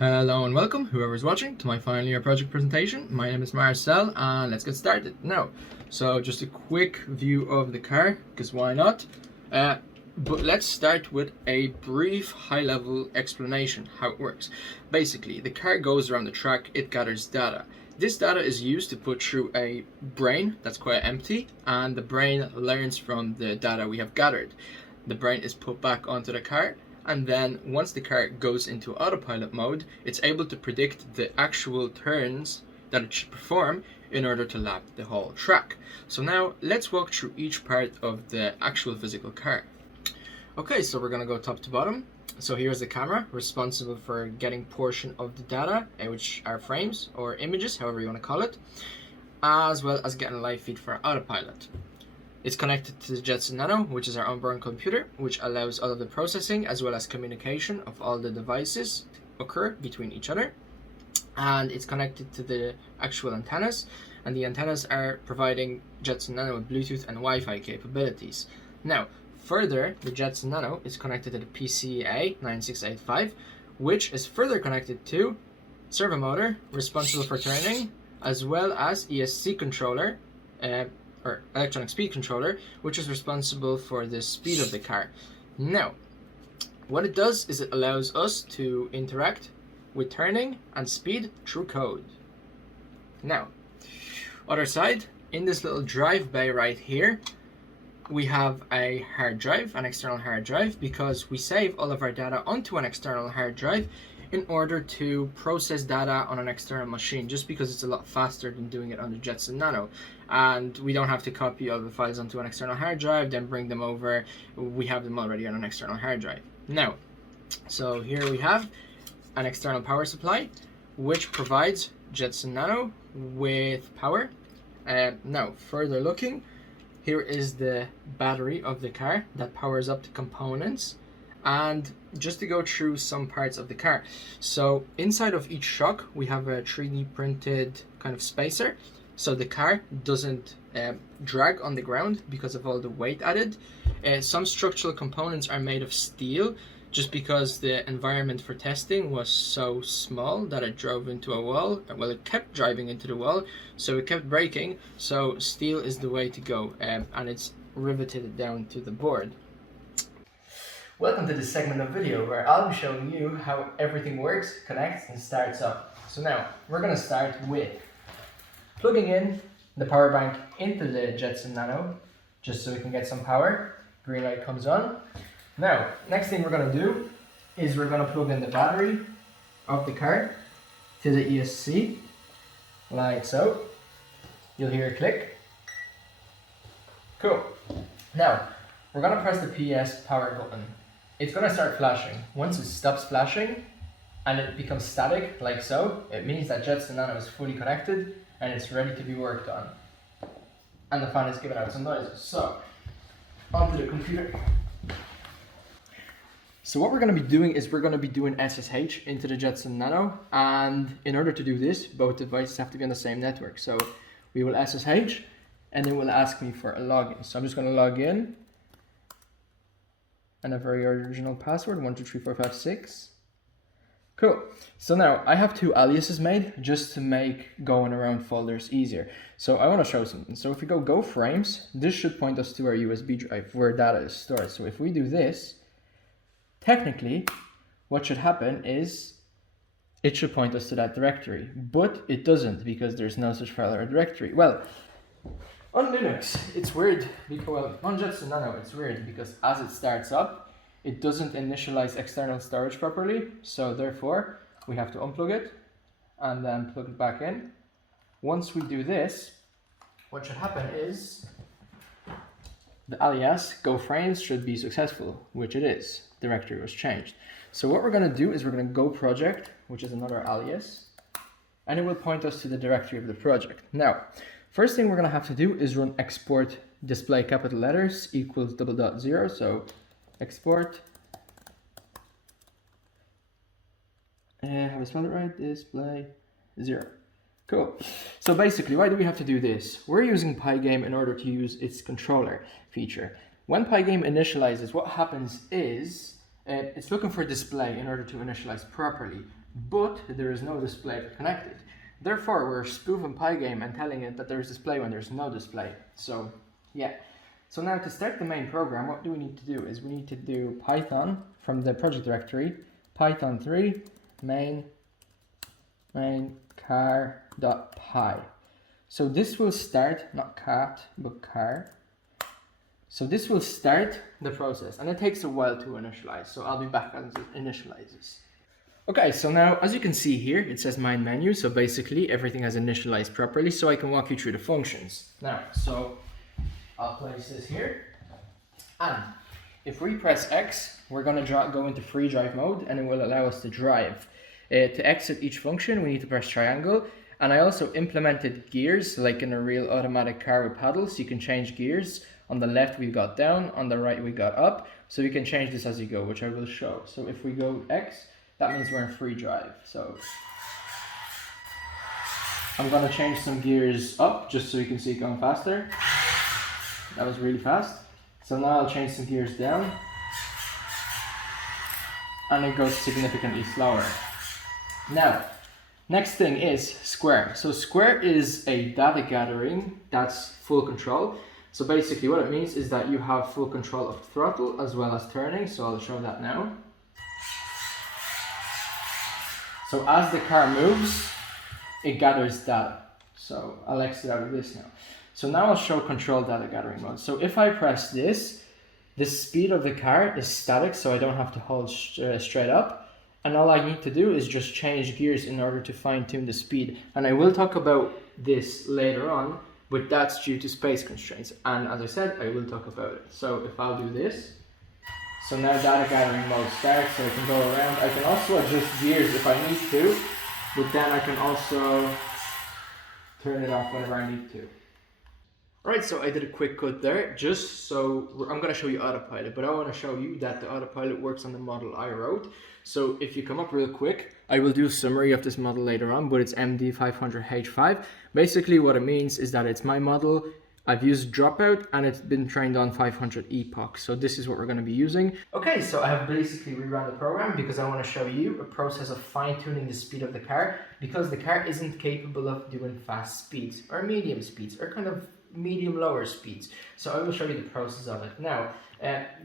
Hello and welcome, whoever's watching, to my final year project presentation. My name is Marcel and let's get started now. So just a quick view of the car, because why not? But let's start with a brief high-level explanation how it works. Basically, the car goes around the track, it gathers data. This data is used to put through a brain that's quite empty, and the brain learns from the data we have gathered. The brain is put back onto the car, and then once the car goes into autopilot mode, it's able to predict the actual turns that it should perform in order to lap the whole track. So now let's walk through each part of the actual physical car. Okay, so we're gonna go top to bottom. So here's the camera, responsible for getting portion of the data, which are frames or images, however you want to call it, as well as getting a live feed for autopilot. It's connected to the Jetson Nano, which is our onboard computer, which allows all of the processing as well as communication of all the devices occur between each other. And it's connected to the actual antennas, and the antennas are providing Jetson Nano with Bluetooth and Wi-Fi capabilities. Now, further, the Jetson Nano is connected to the PCA 9685, which is further connected to servo motor, responsible for turning, as well as ESC controller, or electronic speed controller, which is responsible for the speed of the car. Now, what it does is it allows us to interact with turning and speed through code. Now, other side, in this little drive bay right here, we have a hard drive, an external hard drive, because we save all of our data onto an external hard drive in order to process data on an external machine, just because it's a lot faster than doing it on the Jetson Nano. And we don't have to copy all the files onto an external hard drive, then bring them over. We have them already on an external hard drive. Now, so here we have an external power supply, which provides Jetson Nano with power. Now, further looking, here is the battery of the car that powers up the components. And just to go through some parts of the car. So inside of each shock, we have a 3D printed kind of spacer, so the car doesn't drag on the ground because of all the weight added. Some structural components are made of steel, just because the environment for testing was so small that it drove into a wall. Well, it kept driving into the wall, so it kept breaking. So steel is the way to go, and it's riveted down to the board. Welcome to this segment of video where I'll be showing you how everything works, connects, and starts up. So now, we're going to start with plugging in the power bank into the Jetson Nano, just so we can get some power. Green light comes on. Now, next thing we're going to do is we're going to plug in the battery of the car to the ESC, like so. You'll hear a click. Cool. Now, we're going to press the PS power button. It's going to start flashing. Once it stops flashing and it becomes static, like so, it means that Jetson Nano is fully connected and it's ready to be worked on. And the fan is giving out some noises. So, onto the computer. So what we're going to be doing is we're going to be doing SSH into the Jetson Nano, and in order to do this, both devices have to be on the same network. So we will SSH, and it will ask me for a login. So I'm just going to log in, and a very original password, 123456. Cool. So now I have two aliases made just to make going around folders easier. So I want to show something. So if we go frames, this should point us to our USB drive where data is stored. So if we do this, technically what should happen is it should point us to that directory, but it doesn't because there's no such file or directory. Well, on Linux, it's weird because, well, on Jetson Nano, it's weird because as it starts up, it doesn't initialize external storage properly. So therefore, we have to unplug it and then plug it back in. Once we do this, what should happen is the alias go frames should be successful, which it is. Directory was changed. So what we're going to do is we're going to go project, which is another alias, and it will point us to the directory of the project. Now, first thing we're going to have to do is run export display capital letters equals $0. So export, have I spelled it right? Display 0. Cool. So basically, why do we have to do this? We're using Pygame in order to use its controller feature. When Pygame initializes, what happens is it's looking for display in order to initialize properly. but there is no display connected. Therefore, we're spoofing Pygame and telling it that there's display when there's no display. So, yeah. So now to start the main program, what do we need to do is we need to do Python from the project directory, Python 3 main car.py. So this will start, not cat, but car. So this will start the process, and it takes a while to initialize. So I'll be back as it initializes. Okay, so now as you can see here, it says main menu. So basically everything has initialized properly, so I can walk you through the functions. Now, so I'll place this here, and if we press X, we're going to go into free drive mode, and it will allow us to drive. To exit each function, we need to press triangle, and I also implemented gears like in a real automatic car with paddles. You can change gears. On the left we got down, on the right we got up, so you can change this as you go, which I will show. So if we go X, that means we're in free drive. So I'm going to change some gears up just so you can see it going faster. That was really fast. So now I'll change some gears down, and it goes significantly slower. Now, next thing is square. So square is a data gathering that's full control. So basically what it means is that you have full control of throttle as well as turning. So I'll show that now. So as the car moves, it gathers data. So I'll exit out of this now. So now I'll show control data gathering mode. So if I press this, the speed of the car is static, so I don't have to hold straight up. And all I need to do is just change gears in order to fine tune the speed. And I will talk about this later on, but that's due to space constraints. And as I said, I will talk about it. So if I'll do this, so now data gathering mode starts, so I can go around. I can also adjust gears if I need to, but then I can also turn it off whenever I need to. Alright, so I did a quick cut there, just so I'm going to show you autopilot, but I want to show you that the autopilot works on the model I wrote. So if you come up real quick, I will do a summary of this model later on, but it's MD500H5. Basically what it means is that it's my model. I've used dropout and it's been trained on 500 epoch. So this is what we're going to be using. Okay, so I have basically rerun the program because I want to show you a process of fine-tuning the speed of the car, because the car isn't capable of doing fast speeds or medium speeds or kind of medium lower speeds. So I will show you the process of it. Now,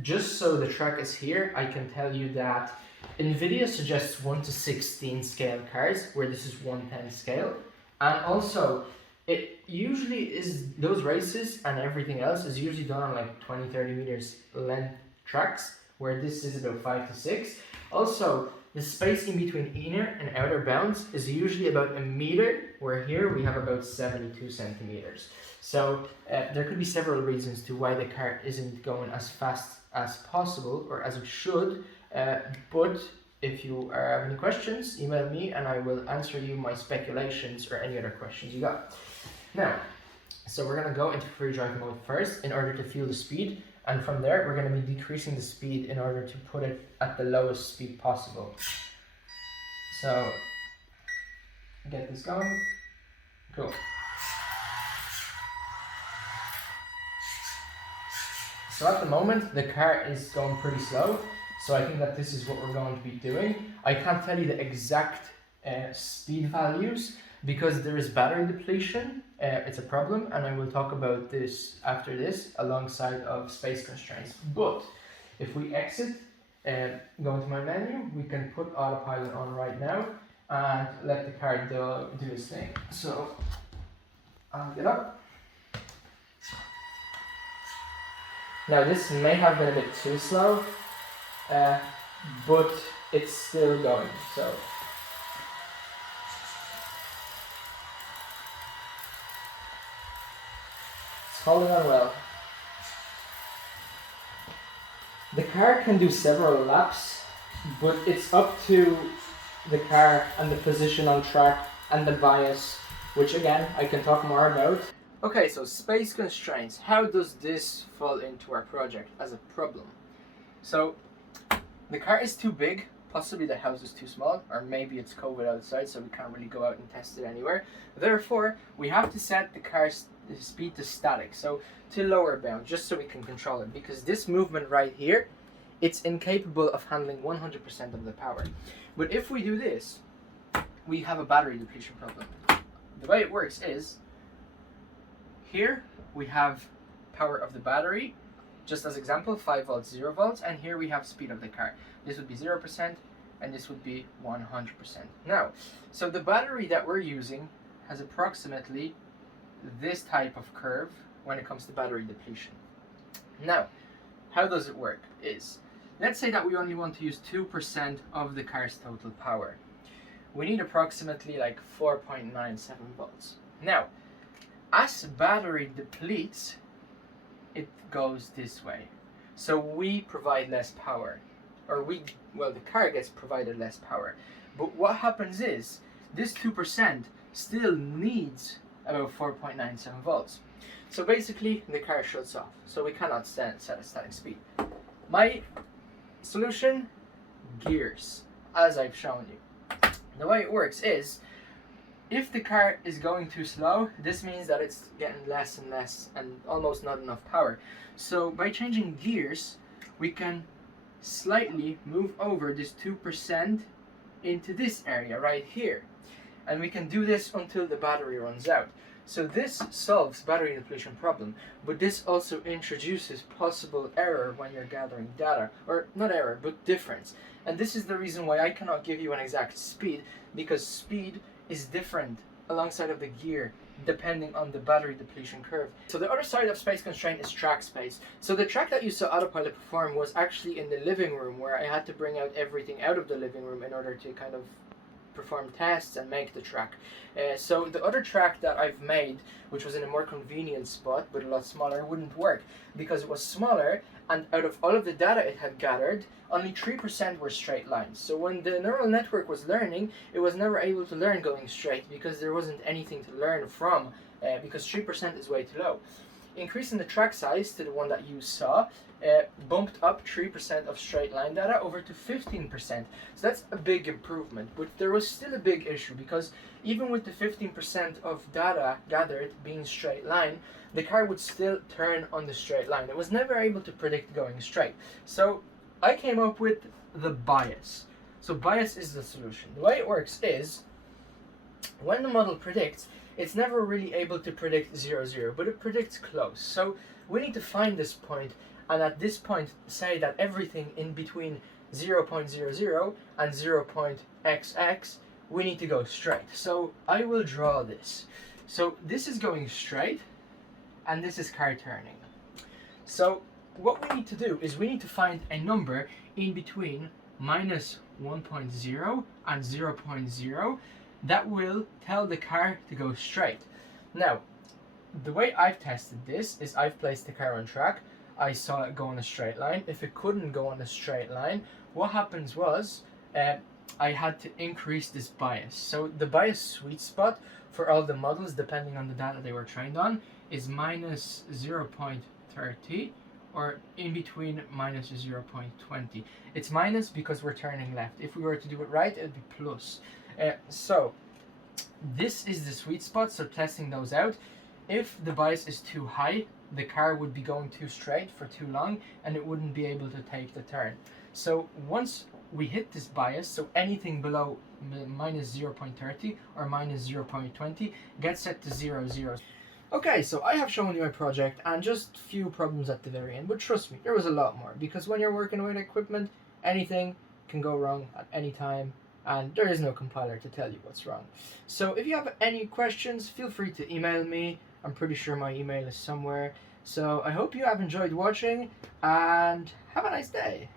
just so the track is here, I can tell you that NVIDIA suggests 1:16 scale cars, where this is 1:10 scale. And also, it usually is, those races and everything else is usually done on like 20-30 meters length tracks, where this is about 5 to 6. Also, the space in between inner and outer bounds is usually about a meter, where here we have about 72 centimeters. So there could be several reasons to why the car isn't going as fast as possible or as it should, but if you have any questions, email me and I will answer you my speculations or any other questions you got. Now, so we're going to go into free drive mode first in order to feel the speed, and from there we're going to be decreasing the speed in order to put it at the lowest speed possible. So get this going. Cool. So at the moment the car is going pretty slow, so I think that this is what we're going to be doing. I can't tell you the exact speed values because there is battery depletion. It's a problem, and I will talk about this after this alongside of space constraints. But if we exit, go into my menu, we can put autopilot on right now and let the car do its thing. So I'll get up. Now this may have been a bit too slow, but it's still going, so. It's holding on well. The car can do several laps, but it's up to the car and the position on track and the bias, which again, I can talk more about. Okay, so space constraints. How does this fall into our project as a problem? So, the car is too big, possibly the house is too small, or maybe it's COVID outside, so we can't really go out and test it anywhere. Therefore, we have to set the car's speed to static, so to lower bound, just so we can control it, because this movement right here, it's incapable of handling 100% of the power. But if we do this, we have a battery depletion problem. The way it works is, here we have power of the battery, just as example, 5 volts, 0 volts, and here we have speed of the car. This would be 0%, and this would be 100%. Now, so the battery that we're using has approximately this type of curve when it comes to battery depletion. Now, how does it work is, let's say that we only want to use 2% of the car's total power. We need approximately like 4.97 volts. Now, as battery depletes, it goes this way. So we provide less power, or the car gets provided less power. But what happens is, this 2% still needs about 4.97 volts. So basically, the car shuts off. So we cannot set a static speed. My solution, gears, as I've shown you. The way it works is, if the car is going too slow, this means that it's getting less and less and almost not enough power. So by changing gears, we can slightly move over this 2% into this area right here. And we can do this until the battery runs out. So this solves battery depletion problem, but this also introduces possible error when you're gathering data, or not error, but difference. And this is the reason why I cannot give you an exact speed, because speed is different alongside of the gear depending on the battery depletion curve. So the other side of space constraint is track space. So the track that you saw Autopilot perform was actually in the living room, where I had to bring out everything out of the living room in order to kind of perform tests and make the track. So the other track that I've made, which was in a more convenient spot but a lot smaller, wouldn't work because it was smaller, and out of all of the data it had gathered, only 3% were straight lines. So when the neural network was learning, it was never able to learn going straight because there wasn't anything to learn from, because 3% is way too low. Increasing the track size to the one that you saw bumped up 3% of straight line data over to 15%. So that's a big improvement, but there was still a big issue, because even with the 15% of data gathered being straight line, the car would still turn on the straight line. It was never able to predict going straight. So I came up with the bias. So bias is the solution. The way it works is, when the model predicts, it's never really able to predict 0, 0, but it predicts close. So we need to find this point, and at this point say that everything in between 0.00 and 0.xx, we need to go straight. So I will draw this. So this is going straight, and this is car turning. So what we need to do is we need to find a number in between minus 1.0 and 0.0 that will tell the car to go straight. Now, the way I've tested this is I've placed the car on track. I saw it go on a straight line. If it couldn't go on a straight line, what happens was I had to increase this bias. So the bias sweet spot for all the models, depending on the data they were trained on, is minus 0.30 or in between minus 0.20. It's minus because we're turning left. If we were to do it right, it would be plus. So this is the sweet spot, so testing those out. If the bias is too high, the car would be going too straight for too long and it wouldn't be able to take the turn. So once we hit this bias, so anything below minus 0.30 or minus 0.20 gets set to 0, 0. Okay, so I have shown you my project and just few problems at the very end, but trust me, there was a lot more, because when you're working with equipment, anything can go wrong at any time, and there is no compiler to tell you what's wrong. So if you have any questions, feel free to email me. I'm pretty sure my email is somewhere. So I hope you have enjoyed watching, and have a nice day.